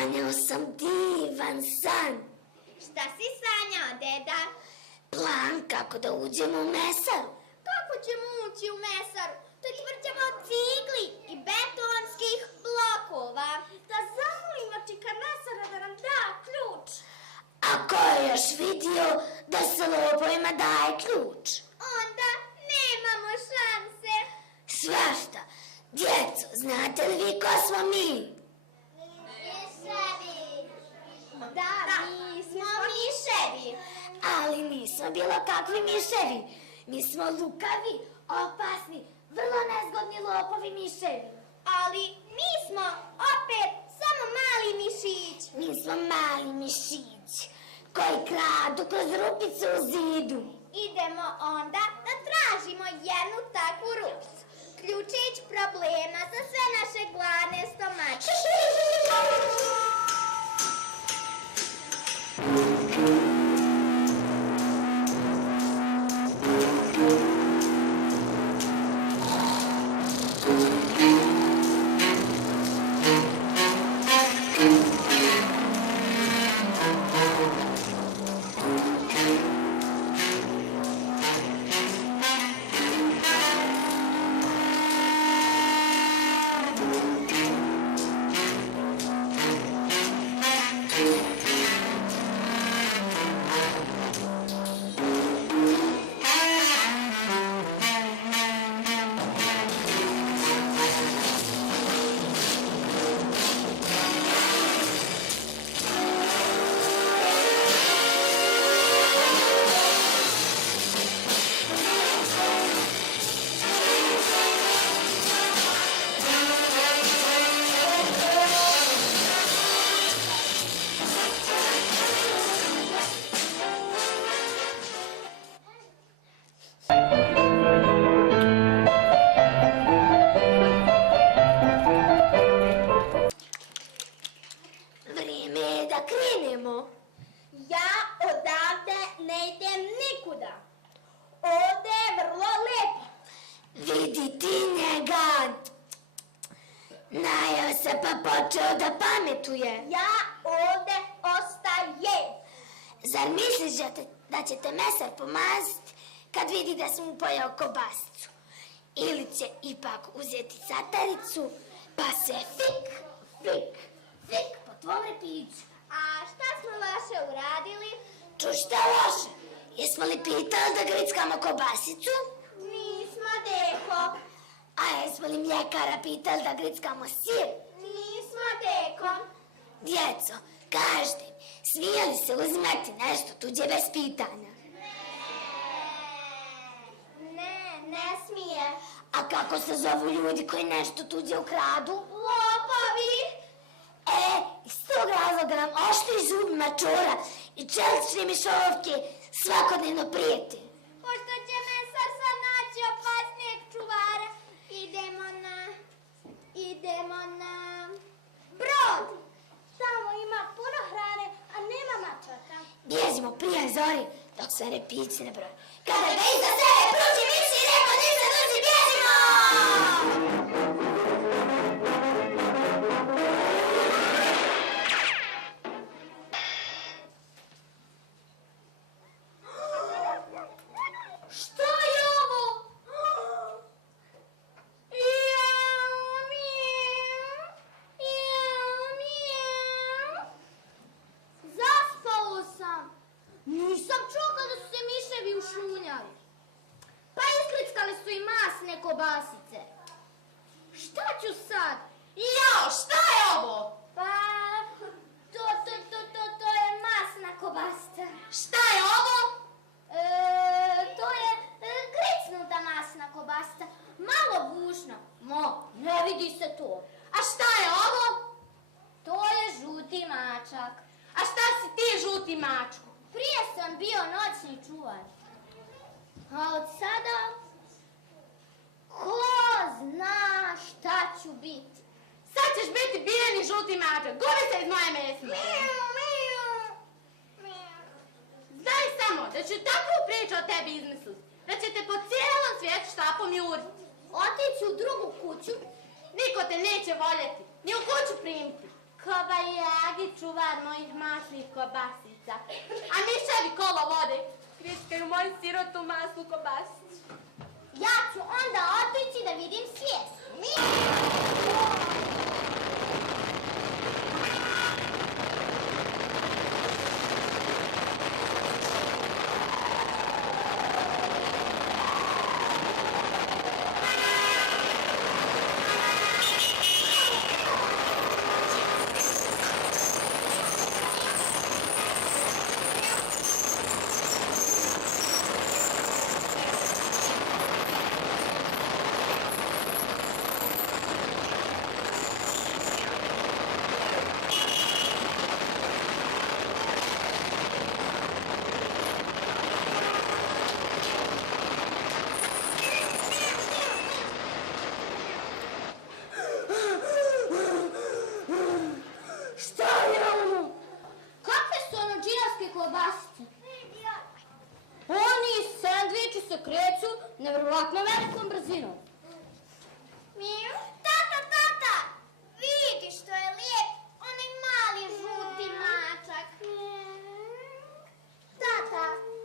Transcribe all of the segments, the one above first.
Sanjao sam divan san. Šta si sanjao, deda? Plan kako da uđemo u mesaru. Kako ćemo ući u mesaru? To je tvrđava od cigli i betonskih blokova. Da zamolimo čika mesara da nam da ključ. A ko je još vidio da se lopovima daje ključ? Onda nemamo šanse. Svašta. Djeco, znate li vi ko smo mi? Miševi. Da, mi smo miševi. Ali nismo bilo kakvi miševi. Mi smo lukavi, opasni, vrlo nezgodni lopovi miševi. Ali mi smo opet samo mali mišić. Mi smo mali mišić koji kradu kroz rupicu u zidu. Idemo onda da tražimo jednu takvu rupicu. Ključić problema za sve naše gladne stomače. Vrijeme je da krenemo. Ja odavde ne idem nikuda. Ovde je vrlo lepo. Vidi ti njega. Najao se pa počeo da pametuje. Ja ovde ostajem. Zar misliš da će te mesar pomaziti kad vidi da si mu pojao kobasicu? Ili će ipak uzeti sataricu pa se fik po tvom repiću? A šta smo loše uradili? Čuj, šta loše? Jesmo li pitali da grickamo kobasicu? Nismo, deko. A jesmo li mljekara pitali da grickamo sir? Nismo, deko. Djeco, kažite mi, smije li se uzimati nešto tuđe bez pitanja? Ne smije. A kako se zovu ljudi koji nešto tuđe ukradu? Lopovi. Iz tog razloga nam oštri zubi mačora i čelične mišovke svakodnevno prijeti. Pošto će mesar sad naći opasnijeg čuvara, idemo na brod. Tamo ima puno hrane, a nema mačaka. Bježimo prije zori dok se repici ne broje. Kada ga iza sebe pruži miši, neko ništa duži, bježimo! Šta je ovo? Zaspao sam. Nisam čuo kada su se miševi ušunjali. Pa isklickali su i masne kobasice. Šta ću sad? Jao, šta je ovo? Pa, to je masna kobasica. Šta je ovo? To je gricnuta masna kobasica. Malo bušna. Ne vidi se to. A šta je ovo? To je žuti mačak. A šta si ti, žuti mačku? Prije sam bio noćni čuvar. A od sada, ko zna šta ću biti. Sad ćeš biti bijeni žuti mačak. Gubi se iz moje mesnice. Znaj samo da ću takvu priču o tebi izmisliti. Da će te po cijelom svijetu štapom juriti. Otići u drugu kuću. Niko te neće voljeti, ni u kuću primiti. Kobajagi, čuvar mojih masnih kobasica. A miševi kolo vode. Krickaju moju sirotu masnu kobasicu. Ja ću onda otići da vidim svijet. Nevjerovatno velikom brzinom. Tata, vidi što je lijep, onaj mali žuti mačak. Tata,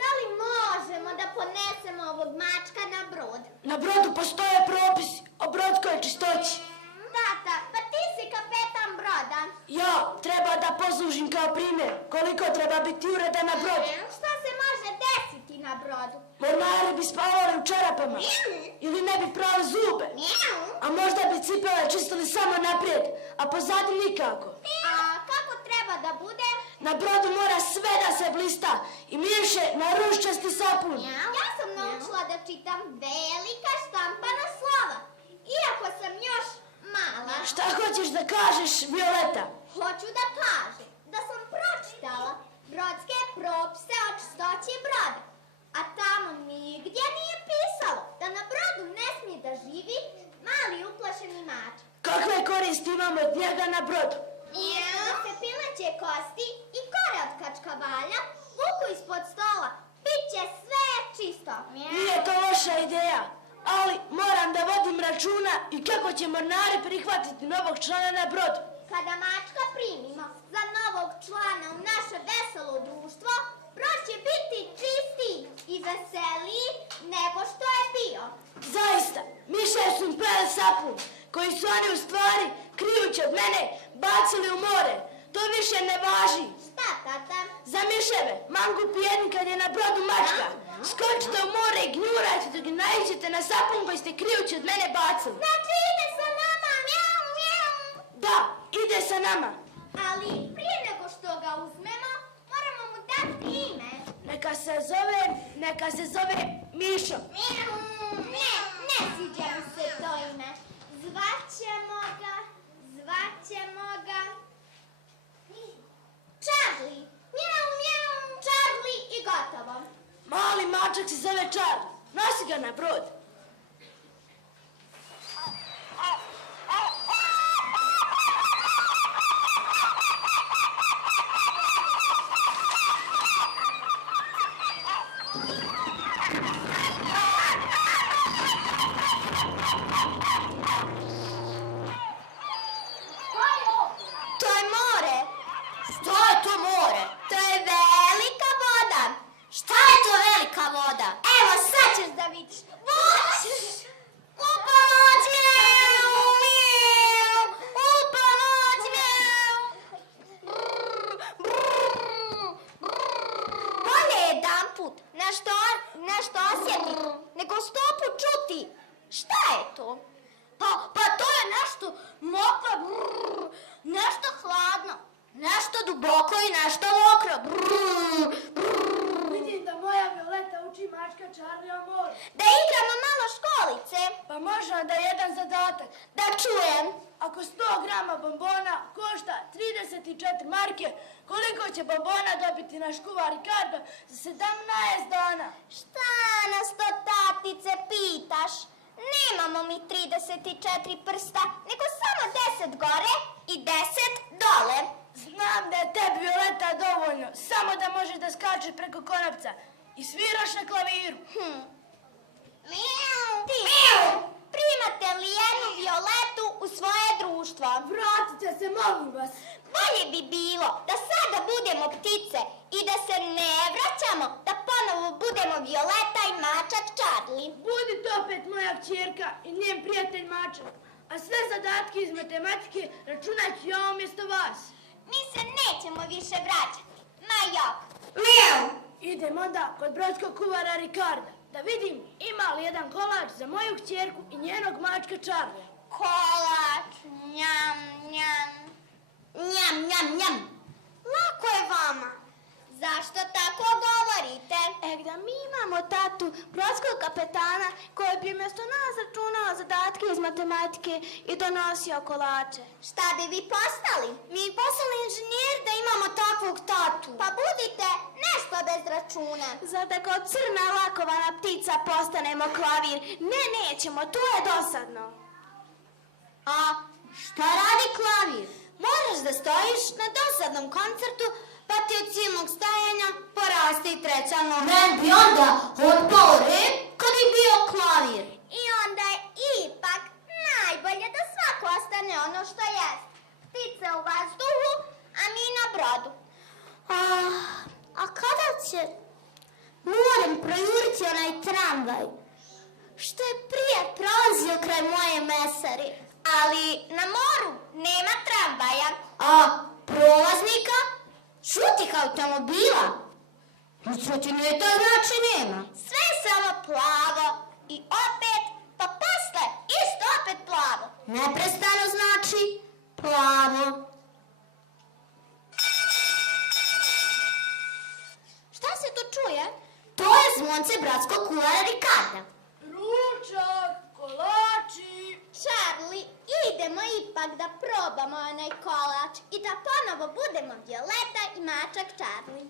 da li možemo da ponesemo ovog mačka na brod? Na brodu postoje propisi o brodskoj čistoći. Tata, pa ti si kapetan broda. Ja treba da poslužim kao primjer koliko treba biti ureda na brodu. Šta se može desiti na brodu? Mornari bi spavali u čarapama ili ne bi prali zube, a možda bi cipele čistili samo naprijed, a pozadi nikako. A kako treba da bude? Na brodu mora sve da se blista i miriše na ruščasti sapun. Ja sam naučila da čitam velika štampana slova, iako sam još mala. Šta hoćeš da kažeš, Violeta? Hoću da kažem da sam pročitala brodske propise o čistoći broda, a tamo nigdje nije pisalo da na brodu ne smije da živi mali uplašeni mačak. Kakve koristi imamo od njega na brodu? Da se pileće kosti i kore od kačkavalja vuku ispod stola. Biće sve čisto. Nije to loša ideja, ali moram da vodim računa i kako će mornari prihvatiti novog člana na brodu. Kada mačka primimo za novog člana u naše veselo društvo, brod će biti čistiji i veseliji nego što je bio. Zaista, miševi su mi prali sapun, koji su oni u stvari, krijući od mene, bacili u more. To više ne važi. Šta, tata? Za miševe, mangupi jedni kad je na brodu mačka. Skočite u more i gnjurajte dok naiđete na sapun koji ste krijući od mene bacili. Znači ide sa nama, mjau, mjau. Da, ide sa nama. Ali prije nego što ga uzmemo, moramo mu dati ime. Neka se zove Mišo. Ne sviđa mi se to ime. Zvaćemo ga Charlie. Mjau, mjau, Charlie i gotovo. Mali mačak se zove Charlie. Nosi ga na brod. To je more. Što je to more? To je velika voda. Šta je to velika voda? Evo, sad ćeš da vidiš. U pomoć, mjau, mjau. U pomoć, mjau. Bolje jedan put nešto osjetiti, nego 100 put čuti. Šta je to? Pa to je nešto mokro, nešto hladno, nešto duboko i nešto mokro. Vidim da moja Violeta uči mačka Charlie o moru. Da igramo malo školice. Pa može onda jedan zadatak. Da čujem. Ako 100 grama bombona košta 34 marke, koliko će bombona dobiti naš kuvar Ricardo za 17 dana? Šta nas to, tatice, pitaš? Nemamo mi 34 prsta, nego samo 10 gore i 10 dole. Znam da je tebi, Violeta, dovoljno, samo da možeš da skačeš preko konopca i sviraš na klaviru. Primate li jednu Violetu u svoje društvo? Vratite Vratite se, molim vas. Bolje bi bilo da sada budemo ptice i da se ne vraćamo, da ponovo budemo Violeta i mačak Charlie. Budite opet moja kćerka i njen prijatelj Mačak. A sve zadatke iz matematike računat ću ja umjesto vas. Mi se nećemo više vraćati. Ma jok. Idem onda kod brodskog kuvara Ricarda da vidim ima li jedan kolač za moju kćerku i njenog mačka Charlie. Kolač, njam, njam. Njam, njam, njam. Lako je vama. Zašto tako govorite? Da mi imamo tatu, brodskog kapetana, koji bi umjesto nas računao zadatke iz matematike i donosio kolače. Šta bi vi postali? Mi postali inženjer da imamo takvog tatu. Pa budite nešto bez računa. Zar da kao crna lakovana ptica postanemo klavir? Ne, nećemo, to je dosadno. A šta radi klavir? Moraš da stojiš na dosadnom koncertu, pa ti od silnog stajanja poraste i treća noga. Ne bi onda otpao rep kad je bio klavir. I onda je ipak najbolje da svako ostane ono što jest. Ptice u vazduhu, a mi na brodu. A kada će? Moram projuriti onaj tramvaj što je prije prolazio kraj moje mesari. Ali na moru nema tramvaja. A prolaznika? Šutih automobila? Nije to znači nema. Sve je samo plavo i opet, pa posle isto opet plavo. Neprestano znači plavo. Šta se tu čuje? To je zvonce bratskog kuvara Ricarda. Ručak, kolači. Charlie, idemo ipak da probamo onaj kolač i da ponovo budemo Violeta i mačak Charlie.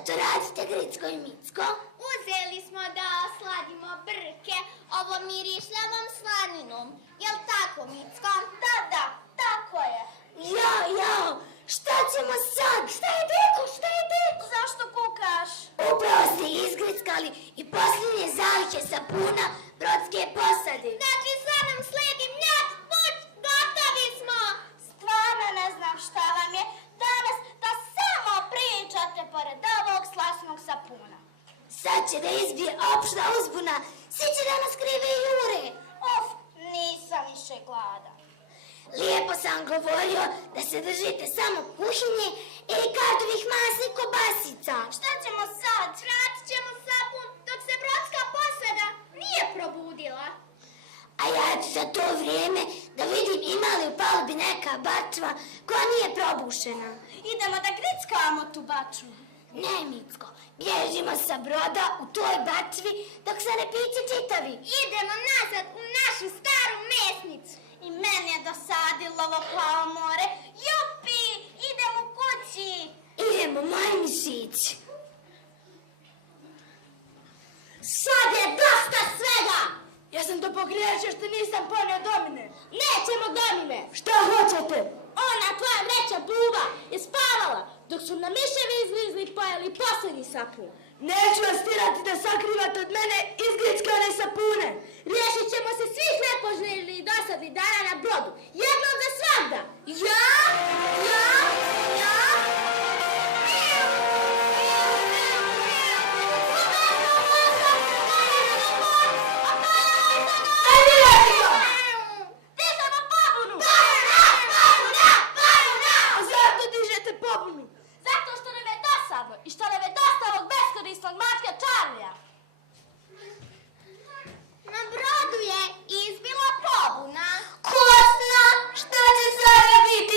Što radite, Gricko i Micko? Uzeli smo da osladimo brke ovom mirišljavom slaninom. Jel tako, Micko? Da, tako je. Jao, šta ćemo sad? Šta je deko? Zašto kukaš? Upravo ste izgrickali i posljednje zaliće sapuna brodske posade. Znači sad nam sledi mnjak, puć, gotovi smo. Stvarno ne znam šta vam je danas da samo pričate pored ovog slasnog sapuna. Sad će da izbije opšta uzbuna, svi će da nas krive i jure. Nisam više gladan. Lijepo sam govorio da se držite samo kuhinje i Ricardovih masnih kobasica. Šta ćemo sad? Vratit ćemo sapun dok se brodska posada nije probudila. A ja ću za to vrijeme da vidim ima li u palubi neka bačva koja nije probušena. Idemo da grickamo tu bačvu. Ne, Micko, bježimo sa broda u toj bačvi dok se ne piće čitavi. Idemo nazad u našu staru mesnicu. I mene je dosadilo ovo plavo more. Jupi, idemo kući. Idemo, moj mišić. Sad je dosta svega. Ja sam to pogriješio što nisam ponio domine. Nećemo domine. Šta hoćete? Ona tvoja vreća buba je spavala dok su nam miševi izlizli i pojeli posljednji sapun. Neću vas tirati da sakrivate od mene izgrickane sapune. Riješit ćemo se svih nepoželjnih i dosadnih dana na brodu. Jednom za svagda. Ja. A zašto dižete pobunu? Zato što nam je dosadno i što nam je dosta ovog beskorisnog mačka Charlija. Na brodu je izbila pobuna. Ko zna šta će sada biti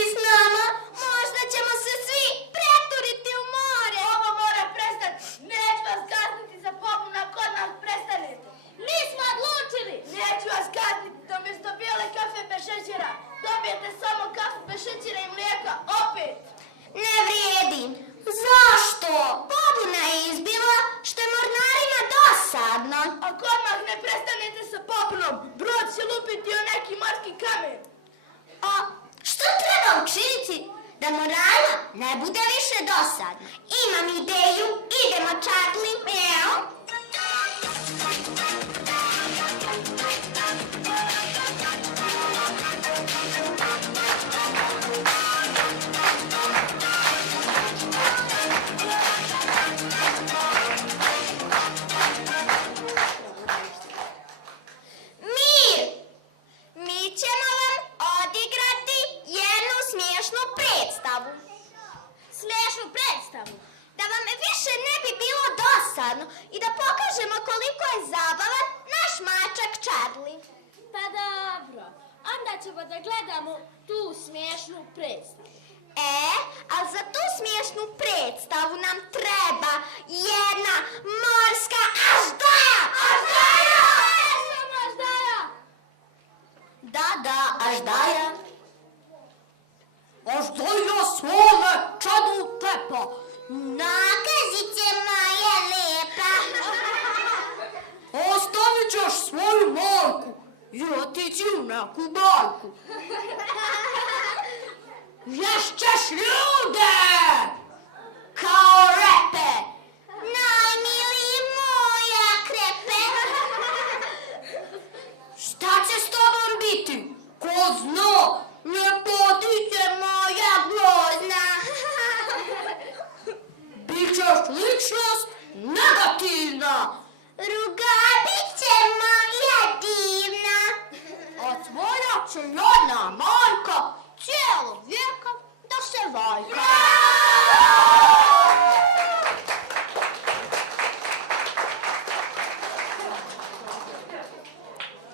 šećera i mlijeka, opet. Ne vrijedi. Zašto? Pobuna je izbila što je mornarima dosadno. Ako odmah ne prestanete sa popunom, brod će lupiti o neki morski kamen. A što treba učiniti da mornarima ne bude više dosadno? Imam ideju, idemo Charlie. Mjau. Mi ćemo vam odigrati jednu smiješnu predstavu. Smiješnu predstavu. Da vam više ne bi bilo dosadno i da pokažemo koliko je zabavan naš mačak Charlie. Pa dobro, onda ćemo da gledamo tu smiješnu predstavu. Ali za tu smiješnu predstavu nam treba jedna morska aždaja! Aždaja! Samo aždaja! Da, aždaja. Aždaja svome čadu tepa. Nakazice moja lijepa. Ostavit ćeš svoju morku i otići u neku bajku. Ješćeš ljude! Kao repe. Najmiliji moja krepe. Šta će s tobom biti? Ko zna? Ljepotice moja grozna. Bićeš ličnost negativna. Rugabice moja divna. A tvoja će jedna majka cijelo vijeka da se vajka.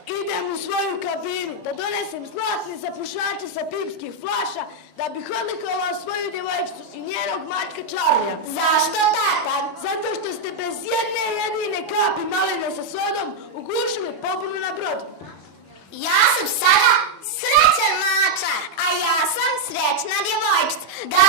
Idem u svoju kabinu da donesem zlatne zapušače sa pipskih flaša da bih odlikovao svoju djevojčicu i njenog mačka Charlija. Zašto, tata? Zato što ste bez jedne jedine kapi maline sa sodom ugušili pobunu na brodu. Ja sam sada srećan mačak, a ja sam srećna djevojčica. Da